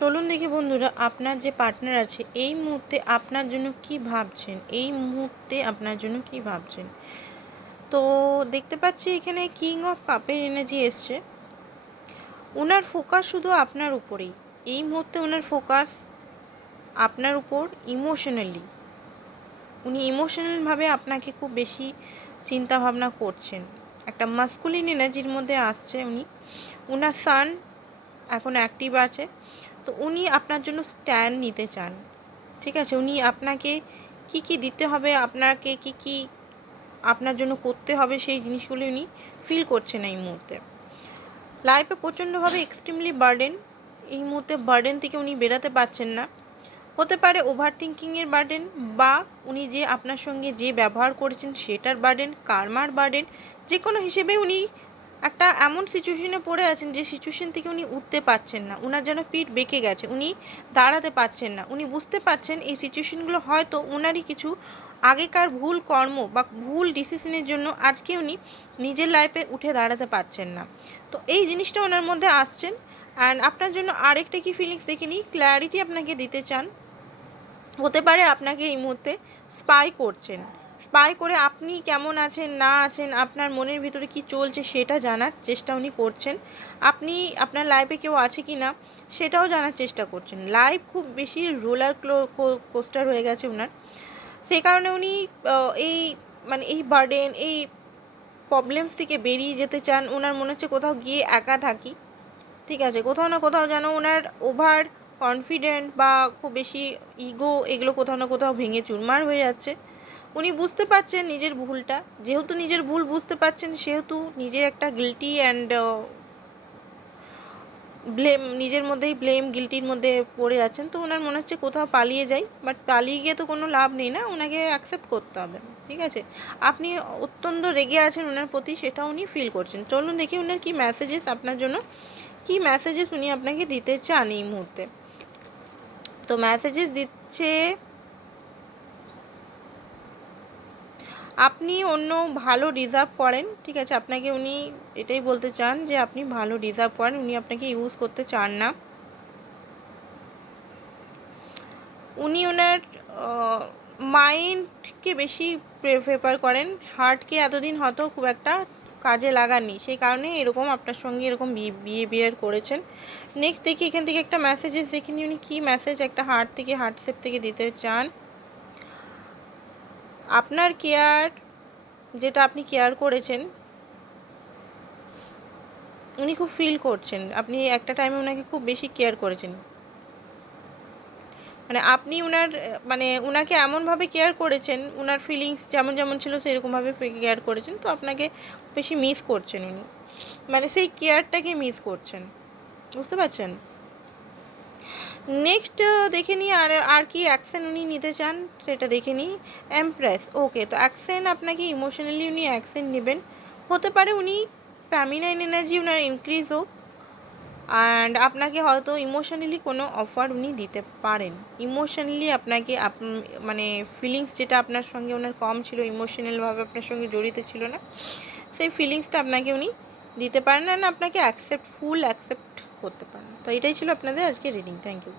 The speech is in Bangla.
চলুন দেখি বন্ধুরা, আপনার যে পার্টনার আছে এই মুহূর্তে আপনার জন্য কি ভাবছেন, এই মুহূর্তে আপনার জন্য কি ভাবছেন। তো দেখতে পাচ্ছি এখানে কিং অফ কাপের এনার্জি এসছে। ওনার ফোকাস শুধু আপনার উপরেই, এই মুহূর্তে ওনার ফোকাস আপনার উপর ইমোশনালি। উনি ইমোশনালভাবে আপনাকে খুব বেশি চিন্তা ভাবনা করছেন, একটা মাস্কুলিন এনার্জির মধ্যে আসছে উনি। ওনার সান এখন অ্যাক্টিভ আছে, তো উনি আপনার জন্য স্ট্যান্ড নিতে চান। ঠিক আছে, উনি আপনাকে কি কি দিতে হবে, আপনাকে কি কি আপনার জন্য করতে হবে, সেই জিনিসগুলি উনি ফিল করছেন এই মুহূর্তে। লাইফে প্রচণ্ডভাবে এক্সট্রিমলি বার্ডেন, এই মুহূর্তে বার্ডেন থেকে উনি বেরাতে পারছেন না। হতে পারে ওভার থিঙ্কিংয়ের বার্ডেন, বা উনি যে আপনার সঙ্গে যে ব্যবহার করেছেন সেটার বার্ডেন, কার্মার বার্ডেন। যে কোনো হিসেবে উনি একটা এমন সিচুয়েশনে পড়ে আছেন যে সিচুয়েশন থেকে উনি উঠতে পারছেন না। উনার যেন পিঠ বেঁকে গেছে, উনি দাঁড়াতে পারছেন না। উনি বুঝতে পারছেন এই সিচুয়েশনগুলো হয়তো ওনারই কিছু আগেকার ভুল কর্ম বা ভুল ডিসিশনের জন্য আজকে উনি নিজের লাইফে উঠে দাঁড়াতে পারছেন না। তো এই জিনিসটা ওনার মধ্যে আসছেন। অ্যান্ড আপনার জন্য আরেকটা কি ফিলিংস দেখে নিই, ক্ল্যারিটি আপনাকে দিতে চান। হতে পারে আপনাকে এই মুহূর্তে স্পাই করছেন, স্পাই করে আপনি কেমন আছেন না আছেন, আপনার মনের ভিতরে কি চলছে সেটা জানার চেষ্টা উনি করছেন। আপনি আপনার লাইফে কেউ আছে কি না সেটাও জানার চেষ্টা করছেন। লাইফ খুব বেশি রোলার কোস্টার হয়ে গেছে ওনার, সেই কারণে উনি এই এই বার্ডেন, এই প্রবলেমস থেকে বেরিয়ে যেতে চান। ওনার মনে হচ্ছে কোথাও গিয়ে একা থাকি। ঠিক আছে, কোথাও না কোথাও যেন ওনার ওভার কনফিডেন্ট বা খুব বেশি ইগো, এগুলো কোথাও না কোথাও ভেঙে চুরমার হয়ে যাচ্ছে। উনি বুঝতে পারছেন নিজের ভুলটা, যেহেতু নিজের ভুল বুঝতে পারছেন সেহেতু নিজের একটা গিল্টি অ্যান্ড ব্লেম, নিজের মধ্যেই ব্লেম গিল্টির মধ্যে পড়ে যাচ্ছেন। তো ওনার মনে হচ্ছে কোথাও পালিয়ে যাই, বাট পালিয়ে গিয়ে তো কোনো লাভ নেই না, ওনাকে অ্যাকসেপ্ট করতে হবে। ঠিক আছে, আপনি অত্যন্ত রেগে আছেন ওনার প্রতি, সেটা উনি ফিল করছেন। চলুন দেখি ওনার কি মেসেজেস আপনার জন্য, কি মেসেজেস উনি আপনাকে দিতে চান এই মুহূর্তে। তো মেসেজেস দিচ্ছে, আপনি অন্য ভালো ডিজার্ভ করেন। ঠিক আছে, আপনাকে উনি এটাই বলতে চান যে আপনি ভালো ডিজার্ভ করেন, উনি আপনাকে ইউজ করতে চান না। উনি ওনার মাইন্ডকে বেশি প্রেফার করেন, হার্টকে এতদিন হয়তো খুব একটা কাজে লাগাননি, সেই কারণে এরকম আপনার সঙ্গে এরকম বিহেভিয়ার করেছেন। নেক্সট দেখি এখান থেকে একটা মেসেজেস দেখিনি উনি কী মেসেজ একটা হার্ট থেকে, হার্টসেপ থেকে দিতে চান। আপনার কেয়ার, যেটা আপনি কেয়ার করেছেন, উনি খুব ফিল করছেন। আপনি একটা টাইমে ওনাকে খুব বেশি কেয়ার করেছেন, আপনি উনার উনাকে এমনভাবে কেয়ার করেছেন, উনার ফিলিংস যেমন যেমন ছিল সেরকমভাবে কেয়ার করেছেন। তো আপনাকে বেশি মিস করছেন উনি, সেই কেয়ারটাকে মিস করছেন, বুঝতে পারছেন। নেক্সট দেখে নিই আর কি অ্যাকশন উনি নিতে চান সেটা দেখে নিই। এমপ্রেস, ওকে, তো অ্যাকশন আপনাকে ইমোশনালি উনি অ্যাকশন নেবেন। হতে পারে উনি ফ্যামিনাইন এনার্জি উনার ইনক্রিজ হোক, অ্যান্ড আপনাকে হয়তো ইমোশনালি কোনো অফার উনি দিতে পারেন। ইমোশনালি আপনাকে ফিলিংস যেটা আপনার সঙ্গে ওনার কম ছিল, ইমোশনালভাবে আপনার সঙ্গে জড়িত ছিল না, সেই ফিলিংসটা আপনাকে উনি দিতে পারেন, অ্যান্ড আপনাকে ফুল অ্যাকসেপ্ট করতে পারেন। তো এটাই ছিল আপনাদের আজকে রিডিং। Thank you.